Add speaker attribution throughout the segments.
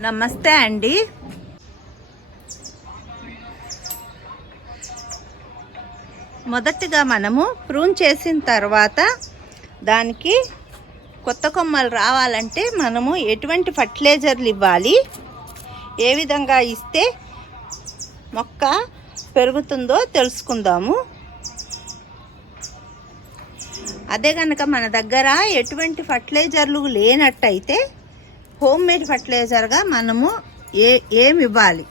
Speaker 1: నమస్తే అండి. మొదటిగా మనము ప్రూన్ చేసిన తర్వాత దానికి కొత్త కొమ్మలు రావాలంటే మనము ఎటువంటి ఫర్టిలైజర్లు ఇవ్వాలి? ఏ విధంగా ఇస్తే మొక్క పెరుగుతుందో తెలుసుకుందాము. అదే కనుక మన దగ్గర ఎటువంటి ఫర్టిలైజర్లు లేనట్టయితే హోమ్ మేడ్ ఫర్టిలైజర్గా మనము ఏ ఏమి ఇవ్వాలి?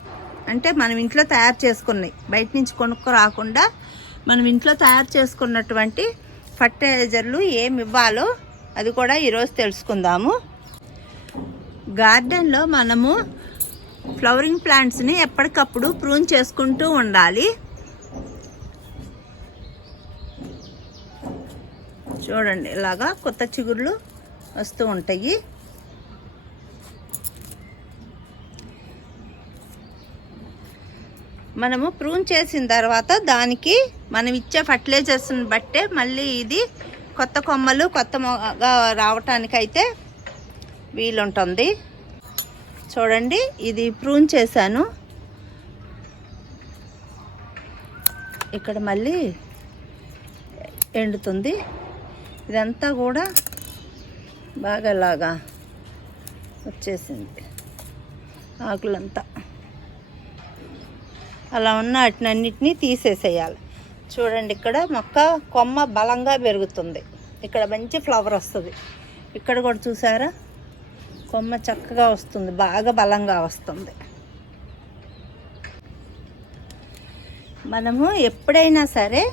Speaker 1: అంటే మనం ఇంట్లో తయారు చేసుకున్నాయి. బయట నుంచి కొనుక్కు రాకుండా మనం ఇంట్లో తయారు చేసుకున్నటువంటి ఫర్టిలైజర్లు ఏమి ఇవ్వాలో అది కూడా ఈరోజు తెలుసుకుందాము. గార్డెన్లో మనము ఫ్లవరింగ్ ప్లాంట్స్ని ఎప్పటికప్పుడు ప్రూన్ చేసుకుంటూ ఉండాలి. చూడండి ఇలాగా కొత్త చిగుర్లు వస్తూ ఉంటాయి. మనము ప్రూన్ చేసిన తర్వాత దానికి మనం ఇచ్చే ఫర్టిలైజర్స్ని బట్టే మళ్ళీ ఇది కొత్త కొమ్మలు కొత్త మొగ రావటానికైతే వీలుంటుంది. చూడండి ఇది ప్రూన్ చేశాను. ఇక్కడ మళ్ళీ ఎండుతుంది. ఇదంతా కూడా బాగా లాగా వచ్చేసింది ఆకులంతా. అలా ఉన్న వాటినన్నిటినీ తీసేసేయాలి. చూడండి ఇక్కడ మొక్క కొమ్మ బలంగా పెరుగుతుంది. ఇక్కడ మంచి ఫ్లవర్ వస్తుంది. ఇక్కడ కూడా చూసారా? కొమ్మ చక్కగా వస్తుంది. బాగా బలంగా వస్తుంది. మనము ఎప్పుడైనా సరే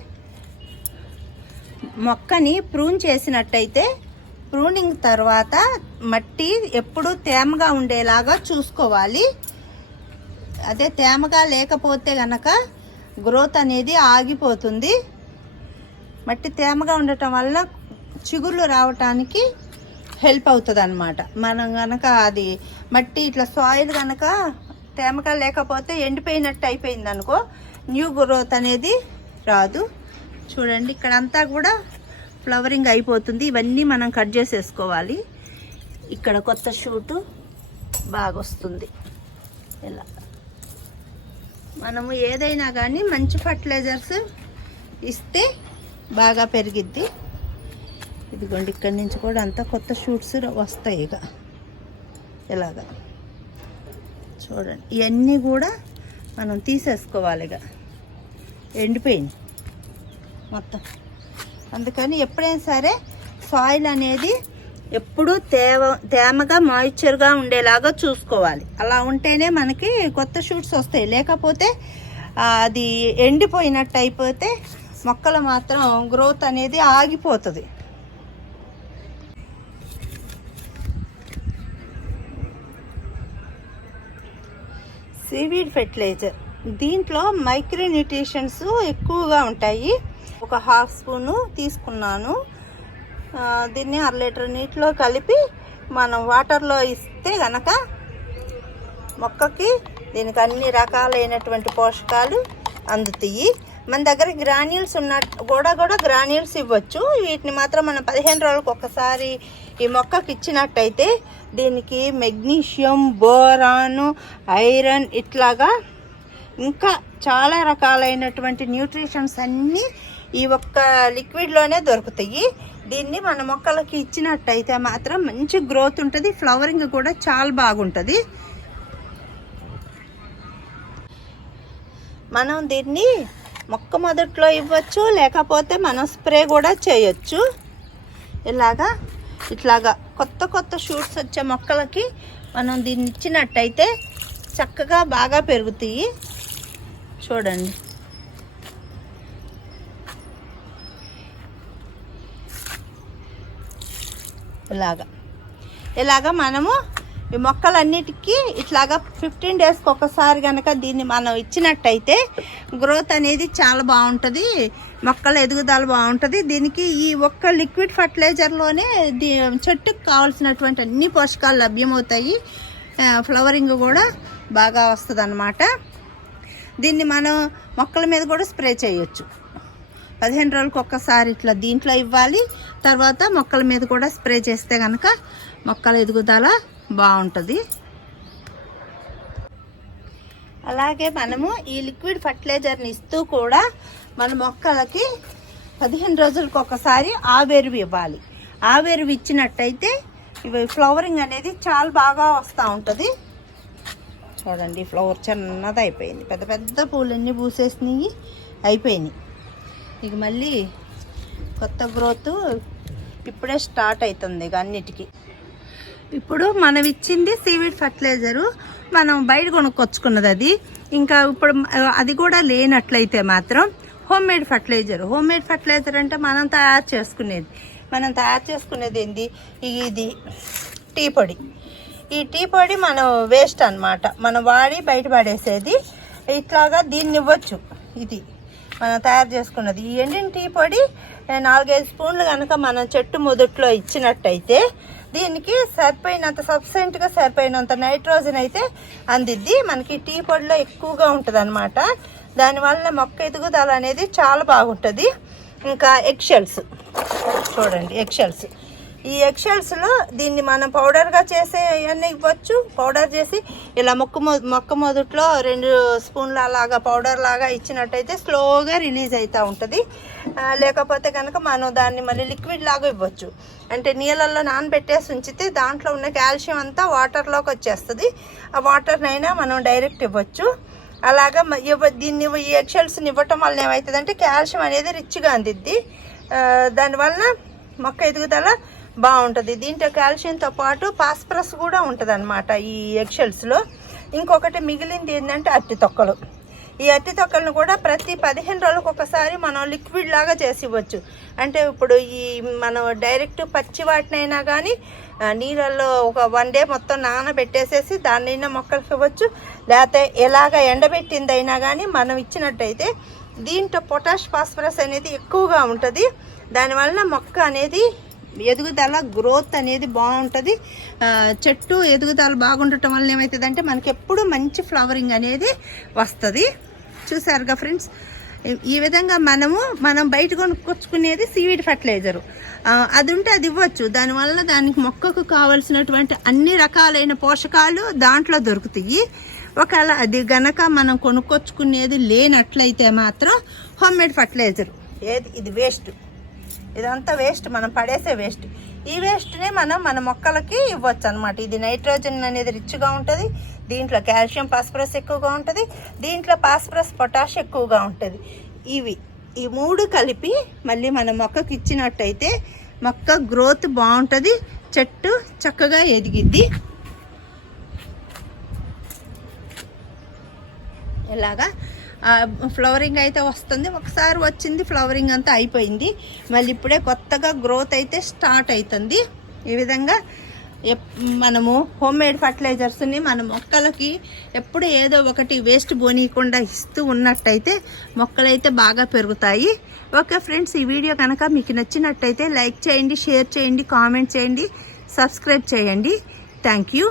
Speaker 1: మొక్కని ప్రూన్ చేసినట్టయితే ప్రూనింగ్ తర్వాత మట్టి ఎప్పుడూ తేమగా ఉండేలాగా చూసుకోవాలి. అదే తేమగా లేకపోతే గనక గ్రోత్ అనేది ఆగిపోతుంది. మట్టి తేమగా ఉండటం వల్ల చిగుర్లు రావటానికి హెల్ప్ అవుతుంది అనమాట మనం గనక అది మట్టి ఇట్లా సాయిల్ కనుక తేమగా లేకపోతే ఎండిపోయినట్టు అయిపోయింది అనుకో న్యూ గ్రోత్ అనేది రాదు. చూడండి ఇక్కడ అంతా కూడా ఫ్లవరింగ్ అయిపోతుంది. ఇవన్నీ మనం కట్ చేసేసుకోవాలి. ఇక్కడ కొత్త షూటు బాగా వస్తుంది ఇలా. మనము ఏదైనా కానీ మంచి ఫర్టిలైజర్స్ ఇస్తే బాగా పెరిగిద్ది. ఇదిగోండి ఇక్కడి నుంచి కూడా అంతా కొత్త షూట్స్ వస్తాయి ఇక. ఇలాగా చూడండి ఇవన్నీ కూడా మనం తీసేసుకోవాలి ఇక. ఎండిపోయింది మొత్తం. అందుకని ఎప్పుడైనా సరే సాయిల్ అనేది ఎప్పుడూ తేవ తేమగా మాయిశ్చర్గా ఉండేలాగా చూసుకోవాలి. అలా ఉంటేనే మనకి కొత్త షూట్స్ వస్తాయి. లేకపోతే అది ఎండిపోయినట్టు అయిపోతే మొక్కలు మాత్రం గ్రోత్ అనేది ఆగిపోతుంది. సీవీడ్ ఫెర్టిలైజర్ దీంట్లో మైక్రో న్యూట్రిషన్స్ ఎక్కువగా ఉంటాయి. ఒక హాఫ్ స్పూను తీసుకున్నాను. దీన్ని అర లీటర్ నీటిలో కలిపి మనం వాటర్లో ఇస్తే గనక మొక్కకి దీనికి అన్ని రకాలైనటువంటి పోషకాలు అందుతాయి. మన దగ్గర గ్రాన్యూల్స్ ఉన్న కూడా కూడా గ్రాన్యూల్స్ ఇవ్వచ్చు. వీటిని మాత్రం మనం పదిహేను రోజులకు ఒకసారి ఈ మొక్కకి ఇచ్చినట్టయితే దీనికి మెగ్నీషియం బోరాను ఐరన్ ఇట్లాగా ఇంకా చాలా రకాలైనటువంటి న్యూట్రిషన్స్ అన్నీ ఈ ఒక్క లిక్విడ్లోనే దొరుకుతాయి. దీన్ని మన మొక్కలకి ఇచ్చినట్టయితే మాత్రం మంచి గ్రోత్ ఉంటుంది. ఫ్లవరింగ్ కూడా చాలా బాగుంటుంది. మనం దీన్ని మొక్క మొదట్లో ఇవ్వచ్చు లేకపోతే మనం స్ప్రే కూడా చేయొచ్చు. ఇలాగా ఇట్లాగా కొత్త కొత్త షూట్స్ వచ్చే మొక్కలకి మనం దీన్ని ఇచ్చినట్టయితే చక్కగా బాగా పెరుగుతాయి. చూడండి. ఇలాగా. ఇలాగా మనము ఈ మొక్కలన్నిటికీ ఇట్లాగా ఫిఫ్టీన్ డేస్కి ఒకసారి కనుక దీన్ని మనం ఇచ్చినట్టయితే గ్రోత్ అనేది చాలా బాగుంటుంది మొక్కల ఎదుగుదల బాగుంటుంది. దీనికి ఈ ఒక్క లిక్విడ్ ఫర్టిలైజర్లోనే దీ చెట్టుకు కావాల్సినటువంటి అన్ని పోషకాలు లభ్యమవుతాయి. ఫ్లవరింగ్ కూడా బాగా వస్తుంది అన్నమాట దీన్ని మనం మొక్కల మీద కూడా స్ప్రే చేయొచ్చు. పదిహేను రోజులకు ఒక్కసారి ఇట్లా దీంట్లో ఇవ్వాలి. తర్వాత మొక్కల మీద కూడా స్ప్రే చేస్తే కనుక మొక్కల ఎదుగుదల బాగుంటుంది. అలాగే మనము ఈ లిక్విడ్ ఫర్టిలైజర్ని ఇస్తూ కూడా మన మొక్కలకి పదిహేను రోజులకు ఒకసారి ఆవేరువి ఇవ్వాలి. ఆవేరువి ఇచ్చినట్టయితే ఇవి ఫ్లవరింగ్ అనేది చాలా బాగా వస్తూ ఉంటుంది. చూడండి ఫ్లవర్ చిన్నది అయిపోయింది. పెద్ద పెద్ద పూలన్నీ పూసేసినాయి అయిపోయినాయి. ఇక మళ్ళీ కొత్త గ్రోత్ ఇప్పుడే స్టార్ట్ అవుతుంది ఇక అన్నిటికీ. ఇప్పుడు మనం ఇచ్చింది సీవీడ్ ఫర్టిలైజరు. మనం బయట కొనుక్కొచ్చుకున్నది అది. ఇంకా ఇప్పుడు అది కూడా లేనట్లయితే మాత్రం home made fertiliser. Home made fertiliser అంటే మనం తయారు చేసుకునేది. మనం తయారు చేసుకునేది ఏంది? ఇది టీ పొడి. ఈ టీ పొడి మనం వేస్ట్ అన్నమాట. మనం వాడి బయట పడేసేది. ఇట్లాగా దీన్ని ఇవ్వచ్చు. ఇది. తయారు చేసుకున్నది. ఈ ఎండిన టీ పొడి నాలుగైదు స్పూన్లు కనుక మనం చెట్టు మొదట్లో ఇచ్చినట్టయితే దీనికి సరిపోయినంత సబ్సెంట్గా సరిపోయినంత నైట్రోజన్ అయితే అందిద్ది. మనకి టీ పొడిలో ఎక్కువగా ఉంటుంది అనమాట దానివల్ల మొక్క ఎదుగుదల అనేది చాలా బాగుంటుంది. ఇంకా ఎక్షెల్స్ చూడండి ఎక్షెల్స్ ఈ ఎక్షల్స్లో దీన్ని మనం పౌడర్గా చేసే అన్నీ ఇవ్వచ్చు. పౌడర్ చేసి ఇలా మొక్క మొ- మొక్క మొదట్లో రెండు స్పూన్ల లాగా పౌడర్ లాగా ఇచ్చినట్టయితే స్లోగా రిలీజ్ అవుతూ ఉంటుంది. లేకపోతే కనుక మనం దాన్ని మళ్ళీ లిక్విడ్ లాగా ఇవ్వచ్చు. అంటే నీళ్ళల్లో నానబెట్టేసి ఉంచితే దాంట్లో ఉన్న కాల్షియం అంతా వాటర్లోకి వచ్చేస్తుంది. ఆ వాటర్నైనా మనం డైరెక్ట్ ఇవ్వచ్చు. అలాగా ఇవ్వ దీన్ని ఈ ఎక్షల్స్ని ఇవ్వటం వల్ల ఏమవుతుందంటే కాల్షియం అనేది రిచ్గా అందిద్ది. దానివల్ల మొక్క ఎదుగుదల బాగుంటుంది. దీంట్లో కాల్షియంతో పాటు పాస్పరస్ కూడా ఉంటుంది అనమాట ఈ ఎగ్షెల్స్లో ఇంకొకటి మిగిలింది ఏంటంటే అట్టి తొక్కలు. ఈ అట్టి తొక్కలను కూడా ప్రతి పదిహేను రోజులకు ఒకసారి మనం లిక్విడ్ లాగా చేసి ఇవ్వచ్చు అంటే ఇప్పుడు ఈ మనం డైరెక్ట్ పచ్చి వాటినైనా కానీ నీళ్ళల్లో ఒక వన్ డే మొత్తం నానబెట్టేసేసి దాన్నైనా మొక్కలకి ఇవ్వచ్చు. లేకపోతే ఎలాగ ఎండబెట్టిందైనా కానీ మనం ఇచ్చినట్టయితే దీంట్లో పొటాష్ ఫాస్ఫరస్ అనేది ఎక్కువగా ఉంటుంది. దానివల్ల మొక్క అనేది ఎదుగుదల గ్రోత్ అనేది బాగుంటుంది. చెట్టు ఎదుగుదల బాగుండటం వల్ల ఏమవుతుందంటే మనకి ఎప్పుడు మంచి ఫ్లవరింగ్ అనేది వస్తుంది. చూసారుగా ఫ్రెండ్స్ ఈ- విధంగా మనము మనం బయట కొనుక్కొచ్చుకునేది సీవీడ్ ఫర్టిలైజరు అది ఉంటే అది ఇవ్వచ్చు. దానివల్ల దానికి మొక్కకు కావలసినటువంటి అన్ని రకాలైన పోషకాలు దాంట్లో దొరుకుతాయి. ఒకవేళ అది గనక మనం కొనుక్కొచ్చుకునేది లేనట్లయితే మాత్రం హోమ్ మేడ్ ఏది? ఇది వేస్ట్ ఇదంతా వేస్ట్ మనం పడేసే వేస్ట్. ఈ వేస్ట్నే మనం మన మొక్కలకి ఇవ్వచ్చు అనమాట ఇది నైట్రోజన్ అనేది రిచ్గా ఉంటుంది దీంట్లో కాల్షియం ఫాస్ఫరస్ ఎక్కువగా ఉంటుంది దీంట్లో ఫాస్ఫరస్ పొటాష్ ఎక్కువగా ఉంటుంది. ఇవి ఈ మూడు కలిపి మళ్ళీ మన మొక్కకి ఇచ్చినట్టయితే మొక్క గ్రోత్ బాగుంటుంది చెట్టు చక్కగా ఎదిగిద్ది. ఎలాగా? ఫ్లవరింగ్ అయితే వస్తుంది. ఒకసారి వచ్చింది ఫ్లవరింగ్ అంతా అయిపోయింది. మళ్ళీ ఇప్పుడే కొత్తగా గ్రోత్ అయితే స్టార్ట్ అవుతుంది ఈ విధంగా ఎప్- మనము హోమ్ మేడ్ ఫర్టిలైజర్స్ని మన మొక్కలకి ఎప్పుడు ఏదో ఒకటి వేస్ట్ పోనీయకుండా ఇస్తూ ఉన్నట్టయితే మొక్కలైతే బాగా పెరుగుతాయి. ఓకే ఫ్రెండ్స్ ఈ వీడియో కనుక మీకు నచ్చినట్టయితే లైక్ చేయండి షేర్ చేయండి కామెంట్ చేయండి సబ్స్క్రైబ్ చేయండి. Thank you.